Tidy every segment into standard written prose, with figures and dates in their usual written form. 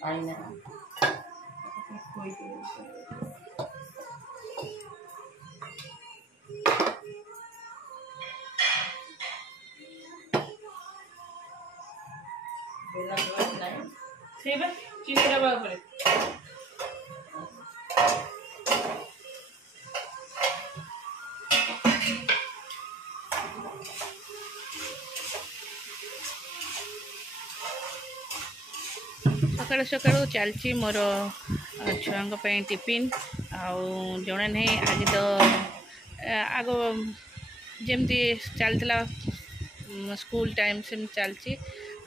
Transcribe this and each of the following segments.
आईना चीनी डबा पर सकाळु सकाळु चलची मोर छुआंक टिफिन आउ जड़े नहीं आज तो आग जमती चलता स्कूल टाइम से चलची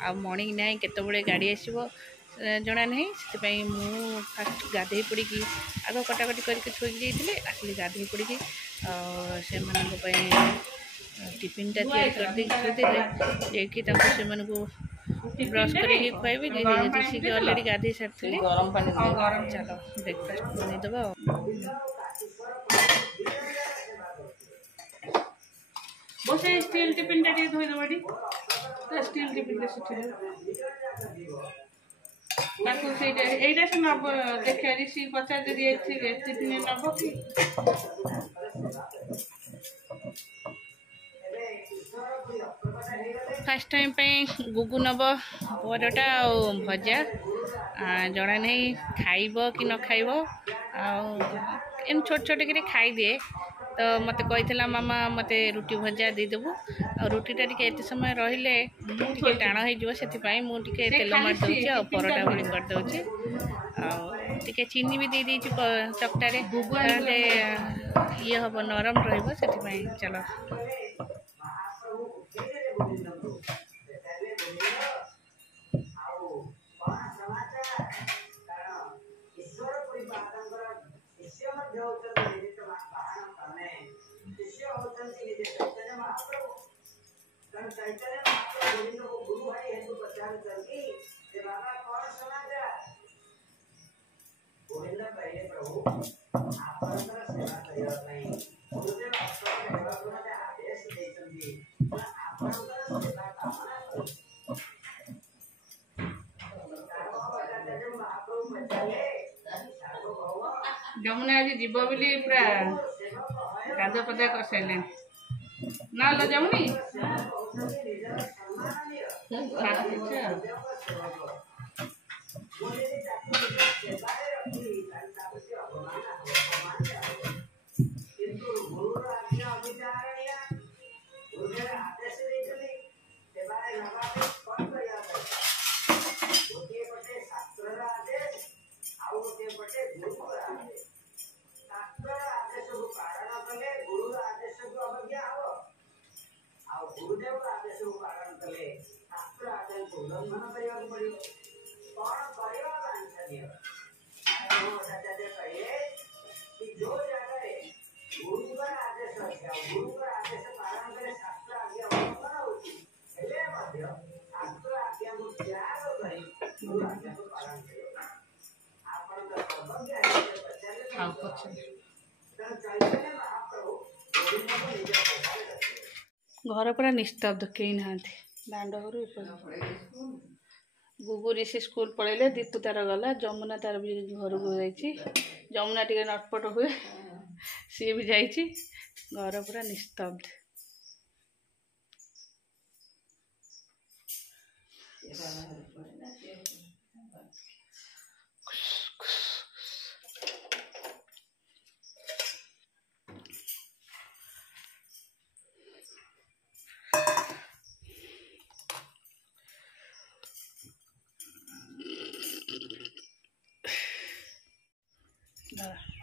आ मॉर्निंग नहीं केतबे गाड़ी आसो जना नहीं से फास्ट गाधे पड़ी आग कटाकटी करके थोड़ी आसली गाधे पड़ी से टिफिन टा तैयारी कर ब्रश करके खुआबी ऋषि अलरेडी गाधे सारी गरम पानी चलो ब्रेकफास्ट बनईदे बस स्टील टिफिन टा धोईदे स्टील टिफिन से नब देखा ऋषि पचार टिफिन नब कि फास्ट टाइम पे गुगु नब परोटा और भजा जना नहीं खाइब कि न खाइब एम छोट छोट कि खाई दिए तो मत कही मामा मत रुटी भजा देदेबू और रुटीटा टे समय रहिले टाण हो तेल मारिदे और परोटा भली करदे टे चीनी भी दे चकटारे ये हम नरम रही चलो जमुना आज जीव बोली पूरा गाध पदा कर सारे ना लो जमुनी घर पूरा निस्तब्ध कहीं ना दांड घर गुगु ऋषि स्कूल पलैले दीपू तार गला जमुना तार भी घर को जाइए जमुना टे नटपट हुए सी भी जाइए घर पूरा निस्तब्ध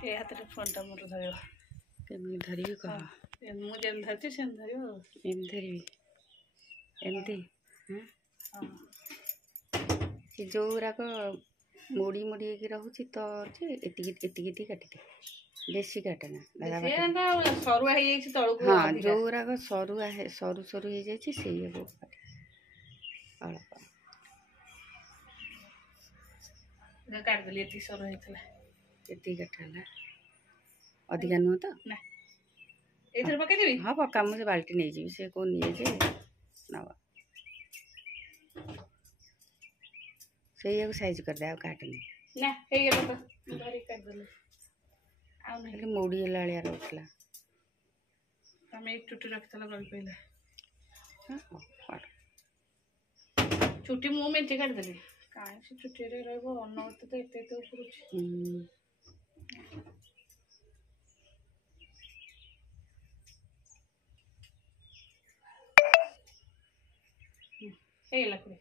ये हाथ में फोन टा मोर धर धरी कह मुझे धरती से धर धरी एमती जो गुराक मोड़ी मोड़ी रोचे तो एति काटे बेसी काटेना सरुआ हाँ जो गुराक सरुआ सरू सरू हो जाए काटदेली ये सर होता ये कटा अधिका नुह तो ना ये पकईदेवी हाँ पका मुझे बाल्टी नहीं जी से कौन नहीं जे ना ସେଇଆକୁ ସାଇଜ୍ କରିଦେ ଆଉ କାଟନି। ନା ହେଇଗଲା ତ ଧରି କାଟିଦେଲି ଆଉ ନାହିଁ। ଖାଲି ମୋଡ଼ି ହେଲା ଭଳିଆ ରହୁଥିଲା। ତମେ ଏଇ ଚୁଟି ରଖିଥିଲ ଗଳି ପଇଲା। ଚୁଟି ମୁଁ ମେଞ୍ଚେ କାଟିଦେଲି କାହିଁ ସେ ଚୁଟିରେ ରହିବ ଅନବରତ ତ ଏତେ ଏତେ ଉପୁରୁଛି। ହେଇଗଲା ପୁରା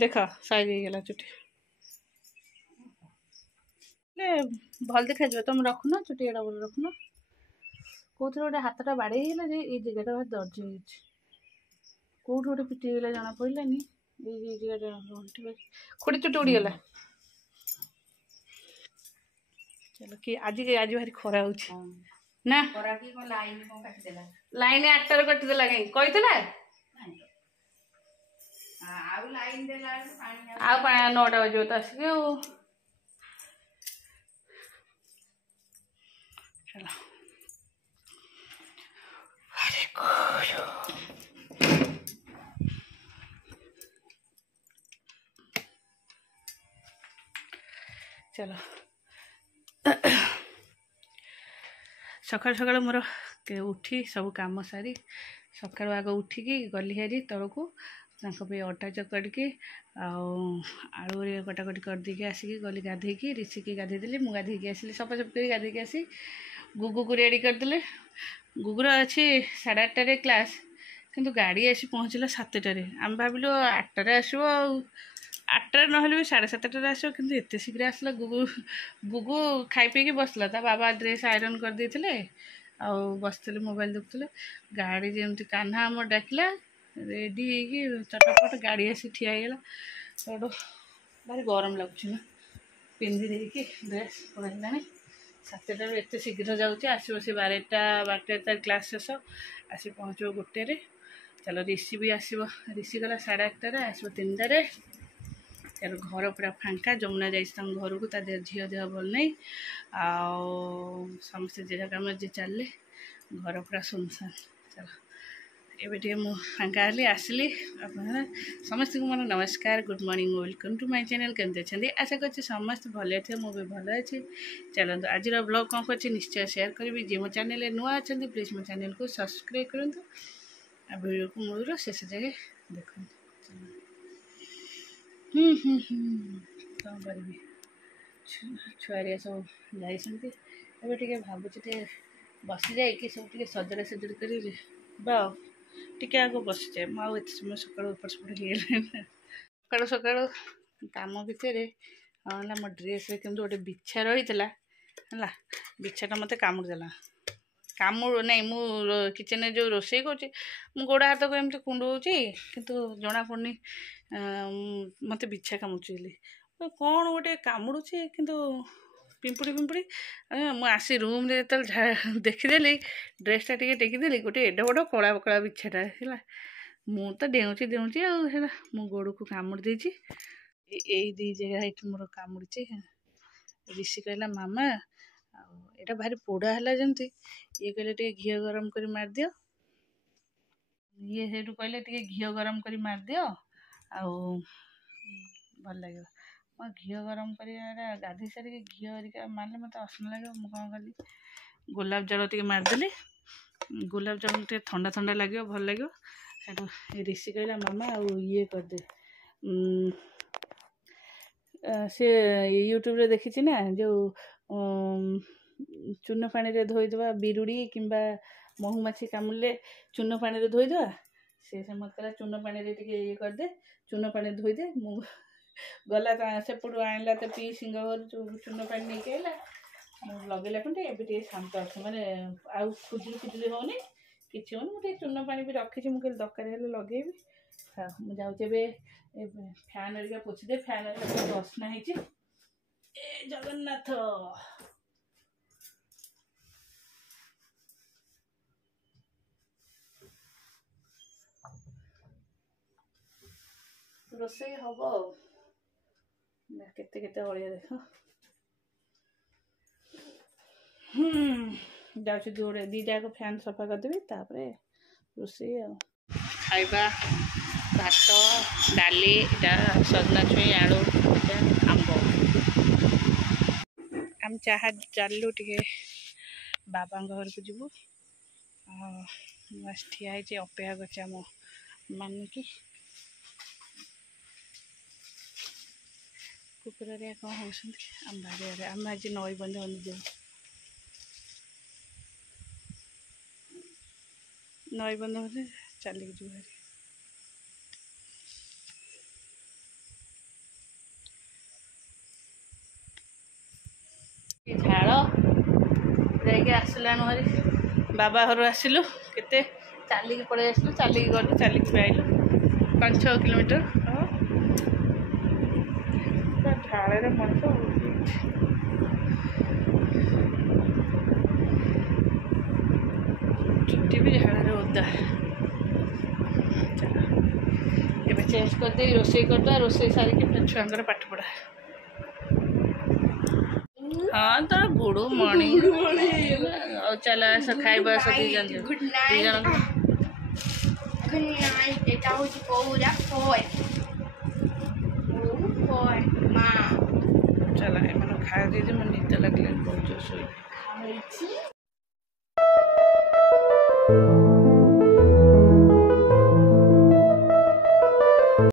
ଦେଖ ସାଇଜ ହେଇଗଲା ଚୁଟି ଭଲ ଦେଖାଯିବ। ତମେ ରଖୁନ ଚୁଟି ଏଡା ବଡ଼ ରଖୁନ। କୋଉଥିରେ ଗୋଟେ ହାତଟା ବାଡ଼େଇ ହେଇଗଲା ଯେ ଏଇ ଜାଗାଟା ଭାରି ଦର୍ଜ ହେଇଯାଇଛି। କୋଉଠି ଗୋଟେ ପିଟି ହେଇଗଲା ଜଣା ପଡ଼ିଲାନି। ଏଇ ଜାଗାଟା ଖୁଡ଼ି ଚୁଟି ଉଡ଼ିଗଲା। ଚାଲ କି ଆଜି ଭାରି ଖରା ହଉଛି ନା। ଲାଇନ 8ଟାରେ କଟିଦେଲା କାହିଁ କହିଥିଲା। ଆଉ 9ଟା ବାଜିବ ତ ଆସିକି ଆଉ। ଚାଲ चलो सकाल सकाल मोर उठी सब कम सारी सकाल आग उठिकी गली हारी तलू अटा चकड़ी आलू कटाकटी करदेकी आसिकी गली गाधेकी ऋषिकी गाधेदेली मु गाधेकी आसली सफा सफी गाधेकी आसी गुगु को रेडी करदेले। गुगुर अच्छी 8:30 क्लास किंतु गाड़ी आसी पहुँचला 7टारे आम भाविलु 8टारे आसो 8टारे ना भी 7:30 आसो किंतु एत शीघ्र आसला। गुगु खाई पीकी बसला ता बाबा ड्रेस आयरन कर देथिले आ बसते मोबाइल देखुले। गाड़ी जमती कान्हा आम डाकिला रेडी होगी चटपट गाड़ी आसी ठिया होगा। तो भारी गरम लगुच ना पिंधि देकी ड्रेस पड़ा 7टार एत शीघ्र जाऊँच आसो से 12टा क्लास शेष आसी पहुँचो 1टारे। चलो ऋषि भी आसो ऋषि गला 8:30 आसो 3टारे। चलो घर पूरा फांका जमुना जाइए घर को झील देह भल नहीं समस्ते जे कम जे चलले घर पूरा सुनसान। चलो एवं मु फांका हली आसली समस्त को मोर नमस्कार good morning welcome to my channel केमती अच्छा आशा करছি समस्त भले थे मु भी भल अच्छी। चलते आज ब्लॉग कौन कर निश्चय शेयर करी जी मो चैनल नुआ अच्छा प्लीज मो चैनल को सब्सक्राइब करूँ आ वीडियो को मूल शेष जगह देखो। कौन करी छुआरिया सब जाइए टे भावुचे बसी जाए सब सजड़ा सजड़ी कर टे आग बसी जाए मुझे समय सका उपट सपट हो सका सका कम भितर है मो ड्रेस केमती गोटे बिछा रही है बिछाटा मत कामुड़देला कामुड़ नहीं मु किचन जो रोषे कर गोड़ हाथ को एमती कुंडौची किंतु जना पड़नी मत बिछा कामुड़ी कौन गोटे कामुड़ुची किंतु पिंपुड़ी पिंपुड़ी मुझे रूम रे जो देखीदेली ड्रेसटा टे टेकिदेली गोटे एड बड़ कला कला बिछाटा है मु तो डेउची डेउची आला मो गोड़ को कामुड़ देती यही दी जगह ये मोर कामुड़ी। ऋषि कहला मामा एटा भारी पोड़ा है जमती ये कहले टे घी गरम कर मारदियो ये सेठू कहले टे घी गरम कर मारदियो भल लगे घी गरम कर गाधे सारिक घी हरिका मारे मत असना लगे मुझे कौन कली गोलाप जल टे मारदेली गोलाप जल टे ठंडा ठंडा लगे भल लगे। सेठू ऋषि कहला मामा ये करदे से यूट्यूब रे देखी ना जो चून पानी रे धोईदवा बिरुड़ी किंबा महुमाछी कामुड़े चून पानी रे धोईदवा से मत कहला चून पानी रे टिके ये करदे चून पानी धोईदे मु गला सेपटू आनला तो पी सिंह घर चून पानी नहीं कहला लगेला कंटे ए शांत अच्छे माने आउ खुजली खुजली होनी किसी होनी मुझे चून पानी भी रखी मुझे दरकार लगेबी मुझे जाऊे फैन हरिका पोछीदे फैन हरिका असना है जगन्नाथ रोसे हम केते केते अलिया देख जाऊँ जोड़े दीटा फैन सफा करदेवी रोसे। खाइबा भात डाली इटा सजना छुई आलू भजा आंब आम चाहा चलू टे बाबा घर को जीवु बस ठिया अपेक्षा कर आम मानिकी कुकुर कौन हो आम बारे आम आज नई बंध नई बंध बोले चलिक जी झाड़ जासलान हरी बाबा घर आसलु के चलिक पलि आसलु चलिक गलु चलिक भी आइलु 5-6 किलोमीटर झाड़ मଣିଷ चुट्टी भी झाड़ ओदा चलो चेंज करदे रोसे करदा रोसे सारिक छुआ पाठ पढ़ा हाँ तो गुड़ मणि चल आस खाइबा गुड नाइट एटा होची पूरा फोय मां चला ए मन खाइ दे जे मन निद लगले बहुत जोर सोई